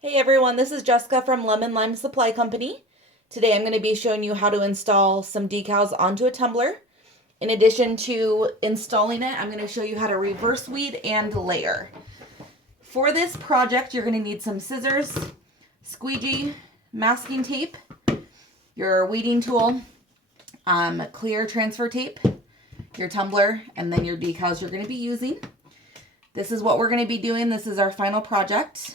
Hey everyone, this is Jessica from Lemon Lime Supply Company. Today I'm going to be showing you how to install some decals onto a tumbler. In addition to installing it, I'm going to show you how to reverse weed and layer. For this project, you're going to need some scissors, squeegee, masking tape, your weeding tool, clear transfer tape, your tumbler, and then your decals you're going to be using. This is what we're going to be doing. This is our final project.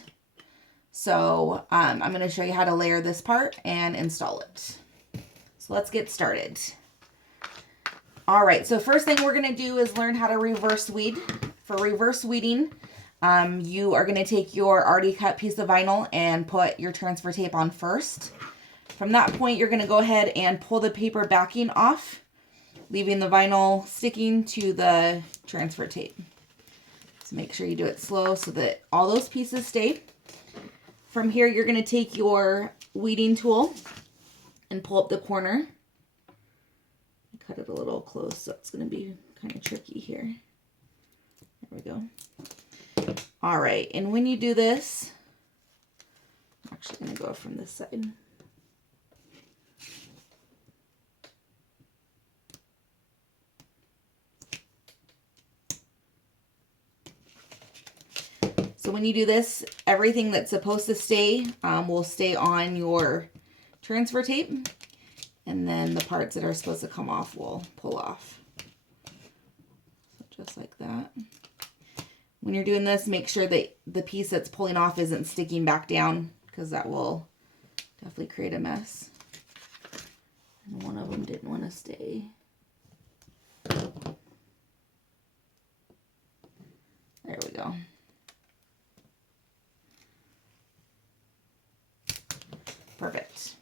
So I'm going to show you how to layer this part and install it. So let's get started. All right, so first thing we're going to do is learn how to reverse weed. For reverse weeding, you are going to take your already cut piece of vinyl and put your transfer tape on first. From that point, you're going to go ahead and pull the paper backing off, leaving the vinyl sticking to the transfer tape. So make sure you do it slow so that all those pieces stay. From here, you're going to take your weeding tool and pull up the corner. Cut it a little close, so it's going to be kind of tricky here. There we go. All right, and when you do this, I'm actually going to go from this side. So when you do this, everything that's supposed to stay will stay on your transfer tape, and then the parts that are supposed to come off will pull off. So just like that. When you're doing this, make sure that the piece that's pulling off isn't sticking back down, because that will definitely create a mess. And one of them didn't want to stay. There we go. Perfect.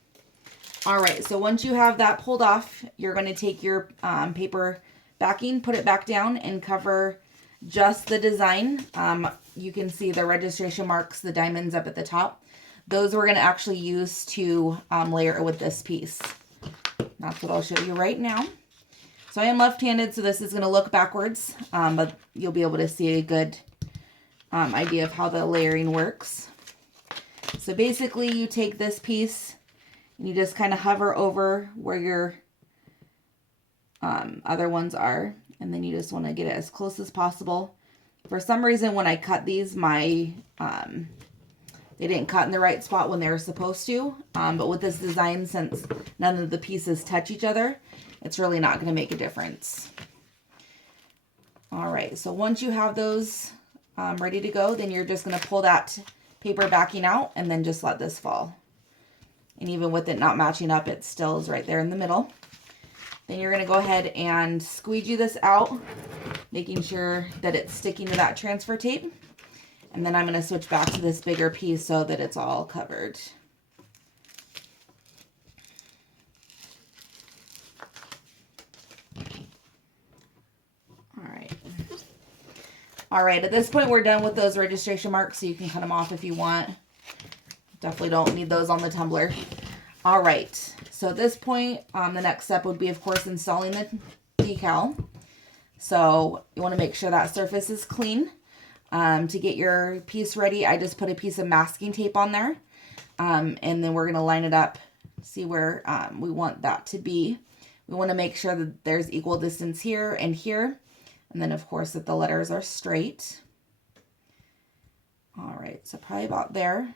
All right, so once you have that pulled off, you're going to take your paper backing, put it back down, and cover just the design. You can see the registration marks, the diamonds up at the top. Those we're going to actually use to layer it with this piece. That's what I'll show you right now. So I am left-handed, so this is going to look backwards, but you'll be able to see a good idea of how the layering works. So basically you take this piece and you just kind of hover over where your other ones are, and then you just want to get it as close as possible. For some reason when I cut these, they didn't cut in the right spot when they were supposed to, but with this design, since none of the pieces touch each other, it's really not going to make a difference. All right, so once you have those ready to go, then you're just going to pull that paper backing out and then just let this fall. And even with it not matching up, it still is right there in the middle. Then you're going to go ahead and squeegee this out, making sure that it's sticking to that transfer tape. And then I'm going to switch back to this bigger piece so that it's all covered. All right, at this point we're done with those registration marks, so you can cut them off if you want. Definitely don't need those on the tumbler. All right, so at this point, the next step would be, of course, installing the decal. So you want to make sure that surface is clean. To get your piece ready, I just put a piece of masking tape on there. And then we're going to line it up, see where we want that to be. We want to make sure that there's equal distance here and here. And then, of course, that the letters are straight. All right, so probably about there.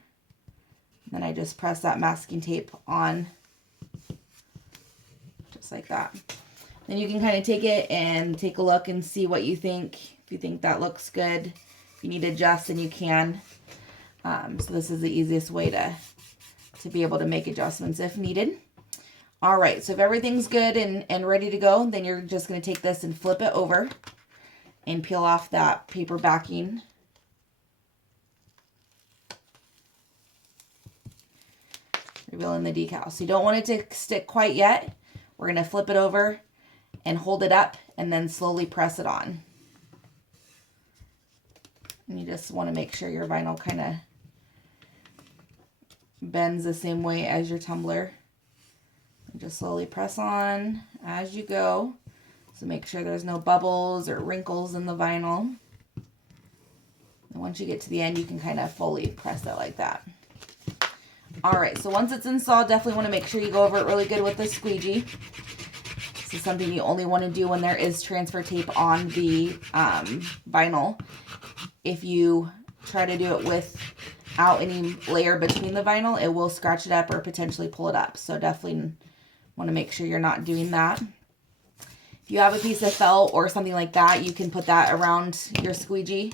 Then I just press that masking tape on, just like that. Then you can kind of take it and take a look and see what you think. If you think that looks good, if you need to adjust, then you can. So this is the easiest way to be able to make adjustments if needed. All right, so if everything's good and ready to go, then you're just going to take this and flip it over and peel off that paper backing. Revealing the decal. So you don't want it to stick quite yet. We're going to flip it over and hold it up and then slowly press it on. And you just want to make sure your vinyl kind of bends the same way as your tumbler. And just slowly press on as you go. So make sure there's no bubbles or wrinkles in the vinyl. And once you get to the end, you can kind of fully press it like that. All right, so once it's installed, definitely want to make sure you go over it really good with the squeegee. This is something you only want to do when there is transfer tape on the vinyl. If you try to do it without any layer between the vinyl, it will scratch it up or potentially pull it up. So definitely want to make sure you're not doing that. If you have a piece of felt or something like that, you can put that around your squeegee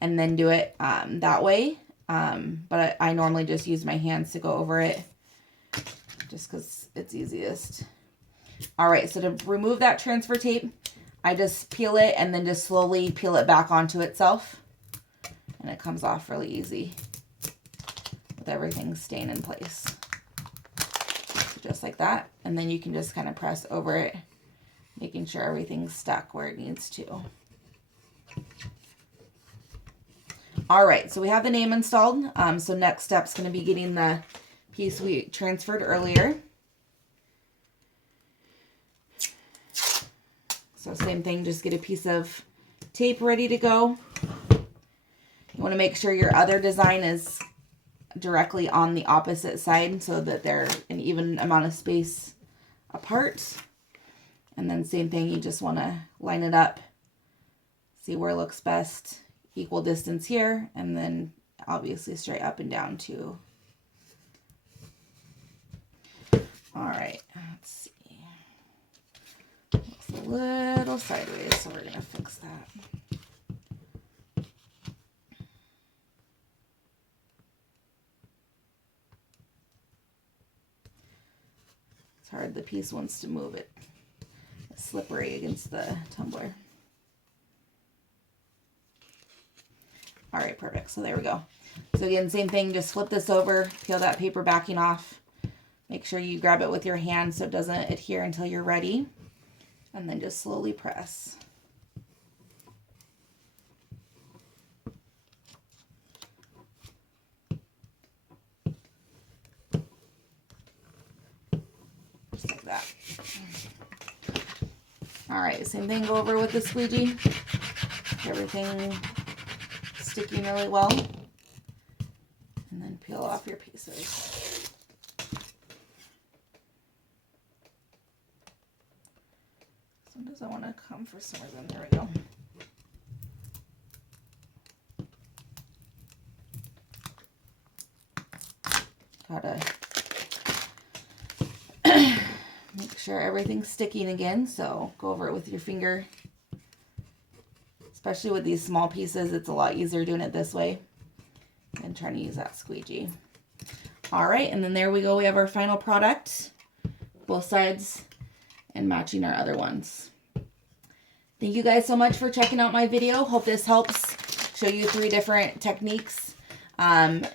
and then do it that way. But I normally just use my hands to go over it just because it's easiest. All right, so to remove that transfer tape, I just peel it and then just slowly peel it back onto itself. And it comes off really easy with everything staying in place. So just like that. And then you can just kind of press over it, making sure everything's stuck where it needs to. All right, so we have the name installed. So next step's going to be getting the piece we transferred earlier. So same thing, just get a piece of tape ready to go. You want to make sure your other design is directly on the opposite side so that they're an even amount of space apart. And then same thing, you just want to line it up, see where it looks best, equal distance here, and then obviously straight up and down too. All right, let's see. It's a little sideways, so we're going to fix that. It's hard, the piece wants to move it. It's slippery against the tumbler. All right, perfect. So there we go. So again, same thing, just flip this over, peel that paper backing off. Make sure you grab it with your hand so it doesn't adhere until you're ready. And then just slowly press. Just like that. All right, same thing, go over with the squeegee. Everything sticking really well. And then peel off your pieces. So does I want to come for some reason? There we go. Gotta make sure everything's sticking again, so go over it with your finger. Especially with these small pieces, it's a lot easier doing it this way than trying to use that squeegee. All right, and then there we go. We have our final product, both sides, and matching our other ones. Thank you guys so much for checking out my video. Hope this helps show you 3 different techniques.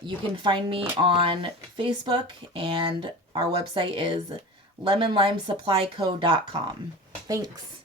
You can find me on Facebook, and our website is lemonlimesupplyco.com. Thanks.